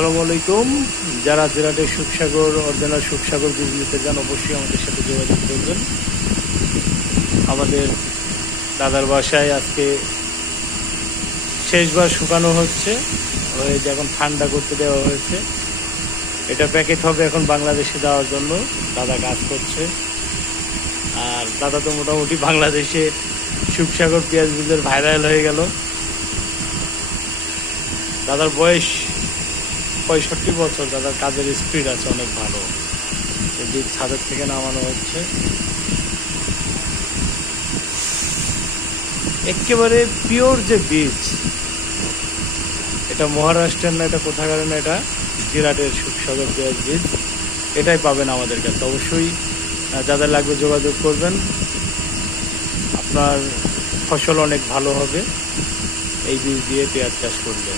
আসসালামু আলাইকুম। যারা জেলাটের সুখসাগর অরিজিনাল সুখসাগর বীজ নিতে যান অবশ্যই আমাদের সাথে যোগাযোগ করবেন। আমাদের দাদার বাসায় আজকে শেষবার শুকানো হচ্ছে। হয়ে এখন ঠান্ডা করতে দেওয়া হয়েছে। এটা প্যাকেট হবে এখন বাংলাদেশে দেওয়ার জন্য। দাদা কাজ করছে। আর দাদা তো মোটামুটি বাংলাদেশে সুখসাগর পেঁয়াজ বীজের ভাইরাল হয়ে গেল। দাদার বয়স পঁয়ষট্টি বছর দাদার কাজের স্পিড আছে অনেক ভালো। বীজ ছাদের থেকে নামানো হচ্ছে। একেবারে পিওর যে বীজ এটা মহারাষ্ট্রের না, এটা কোথাকার না, এটা জিরাটের সুখসাগর পেঁয়াজ বীজ এটাই পাবেন আমাদের কাছে। অবশ্যই যাদের লাগবে যোগাযোগ করবেন। আপনার ফসল অনেক ভালো হবে। এই বীজ দিয়ে পেঁয়াজ চাষ করলে